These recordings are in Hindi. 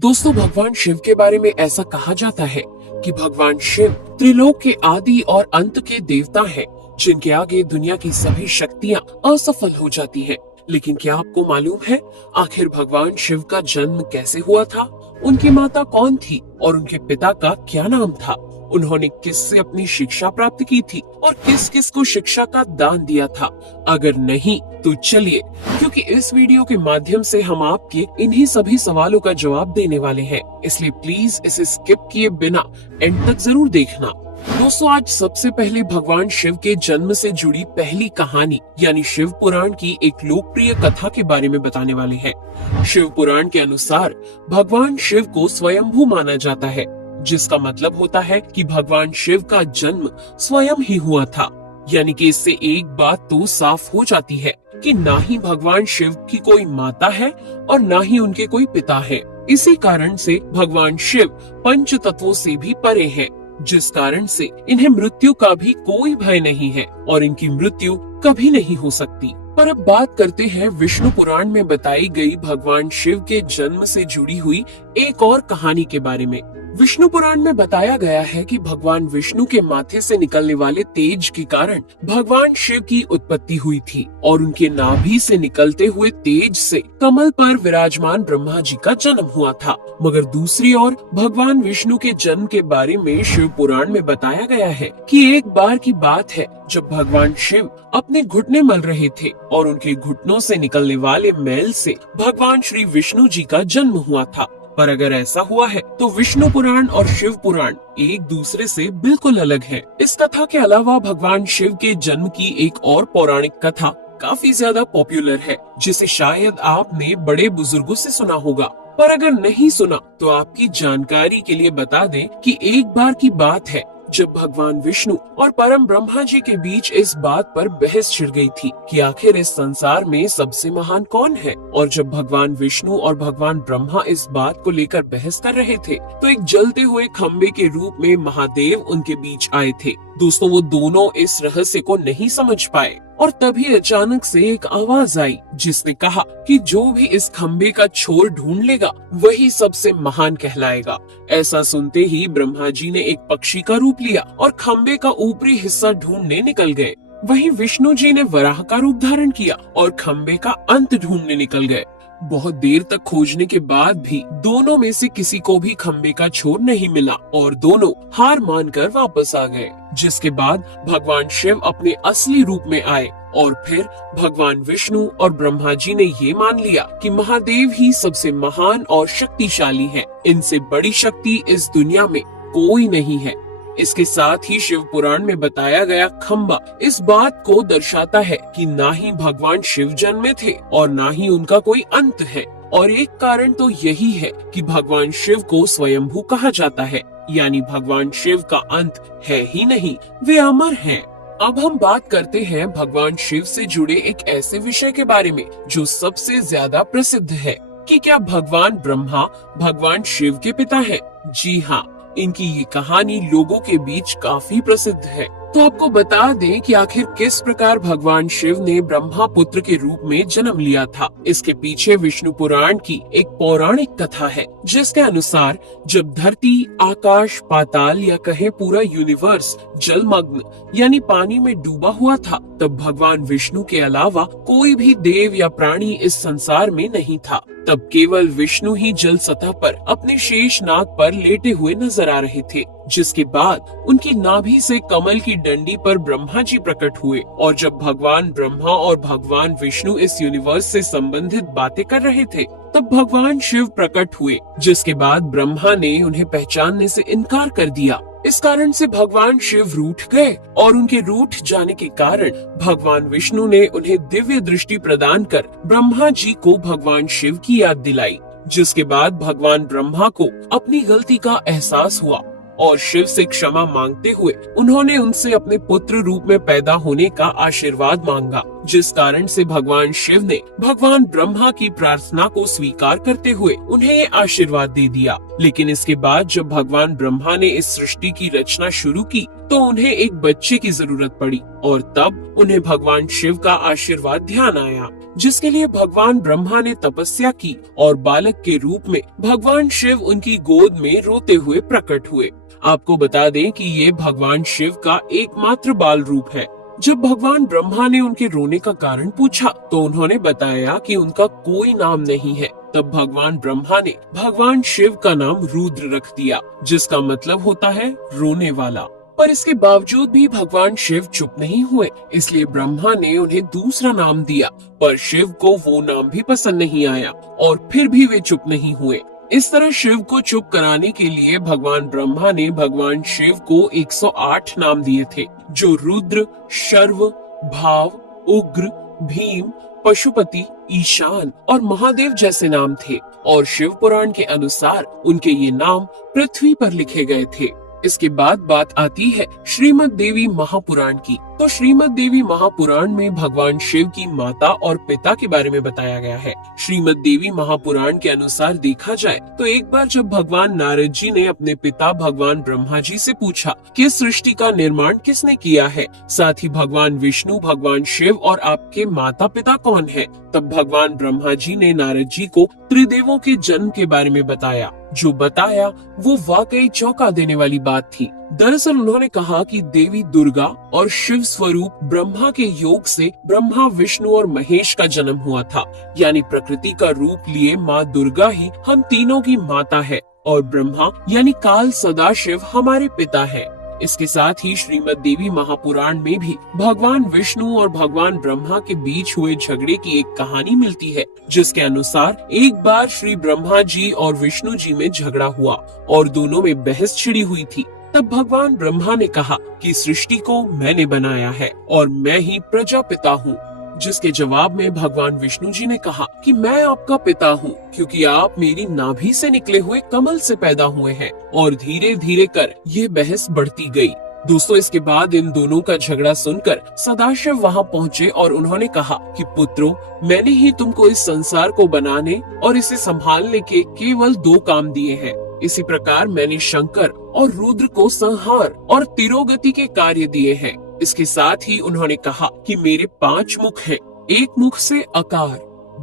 दोस्तों, भगवान शिव के बारे में ऐसा कहा जाता है कि भगवान शिव त्रिलोक के आदि और अंत के देवता हैं, जिनके आगे दुनिया की सभी शक्तियां असफल हो जाती हैं। लेकिन क्या आपको मालूम है आखिर भगवान शिव का जन्म कैसे हुआ था? उनकी माता कौन थी और उनके पिता का क्या नाम था? उन्होंने किससे अपनी शिक्षा प्राप्त की थी और किस किस को शिक्षा का दान दिया था? अगर नहीं तो चलिए, क्योंकि इस वीडियो के माध्यम से हम आपके इन्हीं सभी सवालों का जवाब देने वाले हैं, इसलिए प्लीज इसे स्किप किए बिना एंड तक जरूर देखना। दोस्तों, आज सबसे पहले भगवान शिव के जन्म से जुड़ी पहली कहानी यानी शिव पुराण की एक लोकप्रिय कथा के बारे में बताने वाले हैं। शिव पुराण के अनुसार भगवान शिव को स्वयंभू माना जाता है, जिसका मतलब होता है कि भगवान शिव का जन्म स्वयं ही हुआ था। यानी कि इससे एक बात तो साफ हो जाती है कि ना ही भगवान शिव की कोई माता है और ना ही उनके कोई पिता है। इसी कारण से भगवान शिव पंच तत्वों से भी परे हैं, जिस कारण से इन्हें मृत्यु का भी कोई भय नहीं है और इनकी मृत्यु कभी नहीं हो सकती। पर अब बात करते हैं विष्णु पुराण में बताई गई भगवान शिव के जन्म से जुड़ी हुई एक और कहानी के बारे में। विष्णु पुराण में बताया गया है कि भगवान विष्णु के माथे से निकलने वाले तेज के कारण भगवान शिव की उत्पत्ति हुई थी और उनके नाभि से निकलते हुए तेज से कमल पर विराजमान ब्रह्मा जी का जन्म हुआ था। मगर दूसरी ओर भगवान विष्णु के जन्म के बारे में शिव पुराण में बताया गया है कि एक बार की बात है जब भगवान शिव अपने घुटने मल रहे थे और उनके घुटनों से निकलने वाले मैल से भगवान श्री विष्णु जी का जन्म हुआ था। पर अगर ऐसा हुआ है तो विष्णु पुराण और शिव पुराण एक दूसरे से बिल्कुल अलग हैं। इस कथा के अलावा भगवान शिव के जन्म की एक और पौराणिक कथा काफी ज्यादा पॉपुलर है, जिसे शायद आपने बड़े बुजुर्गों से सुना होगा। पर अगर नहीं सुना तो आपकी जानकारी के लिए बता दें कि एक बार की बात है जब भगवान विष्णु और परम ब्रह्मा जी के बीच इस बात पर बहस छिड़ गई थी कि आखिर इस संसार में सबसे महान कौन है। और जब भगवान विष्णु और भगवान ब्रह्मा इस बात को लेकर बहस कर रहे थे तो एक जलते हुए खंबे के रूप में महादेव उनके बीच आए थे। दोस्तों, वो दोनों इस रहस्य को नहीं समझ पाए और तभी अचानक से एक आवाज आई जिसने कहा कि जो भी इस खंबे का छोर ढूंढ लेगा वही सबसे महान कहलाएगा। ऐसा सुनते ही ब्रह्मा जी ने एक पक्षी का रूप लिया और खंबे का ऊपरी हिस्सा ढूंढने निकल गए। वहीं विष्णु जी ने वराह का रूप धारण किया और खंबे का अंत ढूंढने निकल गए। बहुत देर तक खोजने के बाद भी दोनों में से किसी को भी खंबे का छोर नहीं मिला और दोनों हार मानकर वापस आ गए। जिसके बाद भगवान शिव अपने असली रूप में आए और फिर भगवान विष्णु और ब्रह्मा जी ने ये मान लिया कि महादेव ही सबसे महान और शक्तिशाली हैं। इनसे बड़ी शक्ति इस दुनिया में कोई नहीं है। इसके साथ ही शिव पुराण में बताया गया खंबा इस बात को दर्शाता है कि ना ही भगवान शिव जन्मे थे और ना ही उनका कोई अंत है। और एक कारण तो यही है कि भगवान शिव को स्वयंभू कहा जाता है, यानी भगवान शिव का अंत है ही नहीं, वे अमर हैं। अब हम बात करते हैं भगवान शिव से जुड़े एक ऐसे विषय के बारे में जो सबसे ज्यादा प्रसिद्ध है कि क्या भगवान ब्रह्मा भगवान शिव के पिता हैं? जी हाँ, इनकी ये कहानी लोगों के बीच काफी प्रसिद्ध है। तो आपको बता दें कि आखिर किस प्रकार भगवान शिव ने ब्रह्मा पुत्र के रूप में जन्म लिया था। इसके पीछे विष्णु पुराण की एक पौराणिक कथा है, जिसके अनुसार जब धरती, आकाश, पाताल या कहे पूरा यूनिवर्स जलमग्न यानी पानी में डूबा हुआ था, तब भगवान विष्णु के अलावा कोई भी देव या प्राणी इस संसार में नहीं था। तब केवल विष्णु ही जल सतह पर अपने शेष नाग पर लेटे हुए नजर आ रहे थे। जिसके बाद उनकी नाभि से कमल की डंडी पर ब्रह्मा जी प्रकट हुए और जब भगवान ब्रह्मा और भगवान विष्णु इस यूनिवर्स से संबंधित बातें कर रहे थे तब भगवान शिव प्रकट हुए, जिसके बाद ब्रह्मा ने उन्हें पहचानने से इनकार कर दिया। इस कारण से भगवान शिव रूठ गए और उनके रूठ जाने के कारण भगवान विष्णु ने उन्हें दिव्य दृष्टि प्रदान कर ब्रह्मा जी को भगवान शिव की याद दिलाई। जिसके बाद भगवान ब्रह्मा को अपनी गलती का एहसास हुआ और शिव से क्षमा मांगते हुए उन्होंने उनसे अपने पुत्र रूप में पैदा होने का आशीर्वाद मांगा। जिस कारण से भगवान शिव ने भगवान ब्रह्मा की प्रार्थना को स्वीकार करते हुए उन्हें ये आशीर्वाद दे दिया। लेकिन इसके बाद जब भगवान ब्रह्मा ने इस सृष्टि की रचना शुरू की तो उन्हें एक बच्चे की जरूरत पड़ी और तब उन्हें भगवान शिव का आशीर्वाद ध्यान आया। जिसके लिए भगवान ब्रह्मा ने तपस्या की और बालक के रूप में भगवान शिव उनकी गोद में रोते हुए प्रकट हुए। आपको बता दें कि ये भगवान शिव का एकमात्र बाल रूप है। जब भगवान ब्रह्मा ने उनके रोने का कारण पूछा तो उन्होंने बताया कि उनका कोई नाम नहीं है। तब भगवान ब्रह्मा ने भगवान शिव का नाम रुद्र रख दिया, जिसका मतलब होता है रोने वाला। पर इसके बावजूद भी भगवान शिव चुप नहीं हुए, इसलिए ब्रह्मा ने उन्हें दूसरा नाम दिया। पर शिव को वो नाम भी पसंद नहीं आया और फिर भी वे चुप नहीं हुए। इस तरह शिव को चुप कराने के लिए भगवान ब्रह्मा ने भगवान शिव को 108 नाम दिए थे, जो रुद्र, शर्व, भाव, उग्र, भीम, पशुपति, ईशान और महादेव जैसे नाम थे। और शिव पुराण के अनुसार उनके ये नाम पृथ्वी पर लिखे गए थे। इसके बाद बात आती है श्रीमद् देवी महापुराण की। तो श्रीमद् देवी महापुराण में भगवान शिव की माता और पिता के बारे में बताया गया है। श्रीमद् देवी महापुराण के अनुसार देखा जाए तो एक बार जब भगवान नारद जी ने अपने पिता भगवान ब्रह्मा जी से पूछा कि इस सृष्टि का निर्माण किसने किया है, साथ ही भगवान विष्णु, भगवान शिव और आपके माता पिता कौन है, तब भगवान ब्रह्मा जी ने नारद जी को त्रिदेवों के जन्म के बारे में बताया। जो बताया वो वाकई चौंका देने वाली बात थी। दरअसल उन्होंने कहा कि देवी दुर्गा और शिव स्वरूप ब्रह्मा के योग से ब्रह्मा, विष्णु और महेश का जन्म हुआ था। यानी प्रकृति का रूप लिए माँ दुर्गा ही हम तीनों की माता है और ब्रह्मा यानी काल सदाशिव हमारे पिता है। इसके साथ ही श्रीमद् देवी महापुराण में भी भगवान विष्णु और भगवान ब्रह्मा के बीच हुए झगड़े की एक कहानी मिलती है, जिसके अनुसार एक बार श्री ब्रह्मा जी और विष्णु जी में झगड़ा हुआ और दोनों में बहस छिड़ी हुई थी। तब भगवान ब्रह्मा ने कहा कि सृष्टि को मैंने बनाया है और मैं ही प्रजापिता हूँ, जिसके जवाब में भगवान विष्णु जी ने कहा कि मैं आपका पिता हूँ, क्योंकि आप मेरी नाभि से निकले हुए कमल से पैदा हुए हैं। और धीरे धीरे कर ये बहस बढ़ती गई। दोस्तों, इसके बाद इन दोनों का झगड़ा सुनकर सदाशिव वहाँ पहुँचे और उन्होंने कहा कि पुत्रों, मैंने ही तुमको इस संसार को बनाने और इसे संभालने के केवल 2 काम दिए हैं। इसी प्रकार मैंने शंकर और रुद्र को संहार और तिरोगति के कार्य दिए हैं। इसके साथ ही उन्होंने कहा कि मेरे 5 मुख हैं। एक मुख से अकार,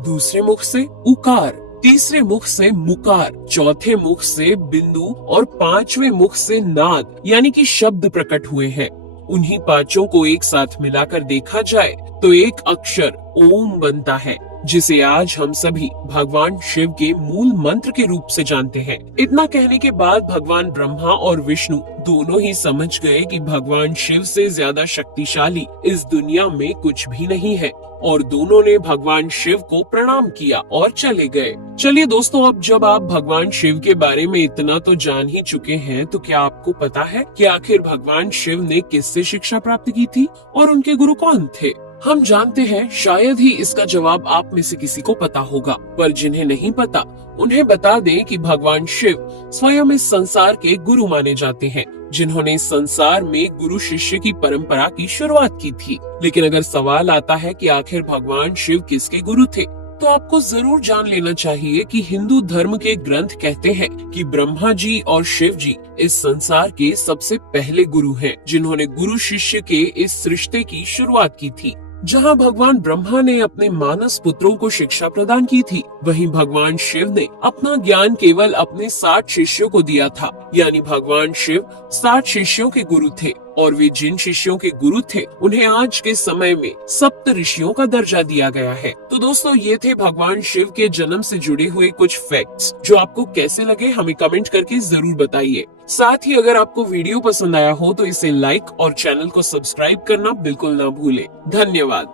दूसरे मुख से उकार, तीसरे मुख से मुकार, चौथे मुख से बिंदु और 5वें मुख से नाद यानी कि शब्द प्रकट हुए हैं। उन्हीं 5 को एक साथ मिलाकर देखा जाए तो एक अक्षर ओम बनता है, जिसे आज हम सभी भगवान शिव के मूल मंत्र के रूप से जानते हैं। इतना कहने के बाद भगवान ब्रह्मा और विष्णु दोनों ही समझ गए कि भगवान शिव से ज्यादा शक्तिशाली इस दुनिया में कुछ भी नहीं है और दोनों ने भगवान शिव को प्रणाम किया और चले गए। चलिए दोस्तों, अब जब आप भगवान शिव के बारे में इतना तो जान ही चुके हैं, तो क्या आपको पता है कि आखिर भगवान शिव ने किससे शिक्षा प्राप्त की थी और उनके गुरु कौन थे? हम जानते हैं शायद ही इसका जवाब आप में से किसी को पता होगा, पर जिन्हें नहीं पता उन्हें बता दें कि भगवान शिव स्वयं इस संसार के गुरु माने जाते हैं, जिन्होंने इस संसार में गुरु शिष्य की परंपरा की शुरुआत की थी। लेकिन अगर सवाल आता है कि आखिर भगवान शिव किसके गुरु थे, तो आपको जरूर जान लेना चाहिए कि हिंदू धर्म के ग्रंथ कहते हैं कि ब्रह्मा जी और शिव जी इस संसार के सबसे पहले गुरु हैं, जिन्होंने गुरु शिष्य के इस रिश्ते की शुरुआत की थी। जहां भगवान ब्रह्मा ने अपने मानस पुत्रों को शिक्षा प्रदान की थी, वहीं भगवान शिव ने अपना ज्ञान केवल अपने 60 शिष्यों को दिया था। यानी भगवान शिव 60 शिष्यों के गुरु थे और वे जिन शिष्यों के गुरु थे उन्हें आज के समय में सप्त ऋषियों का दर्जा दिया गया है। तो दोस्तों, ये थे भगवान शिव के जन्म से जुड़े हुए कुछ फैक्ट्स, जो आपको कैसे लगे हमें कमेंट करके जरूर बताइए। साथ ही अगर आपको वीडियो पसंद आया हो तो इसे लाइक और चैनल को सब्सक्राइब करना बिल्कुल ना भूलें। धन्यवाद।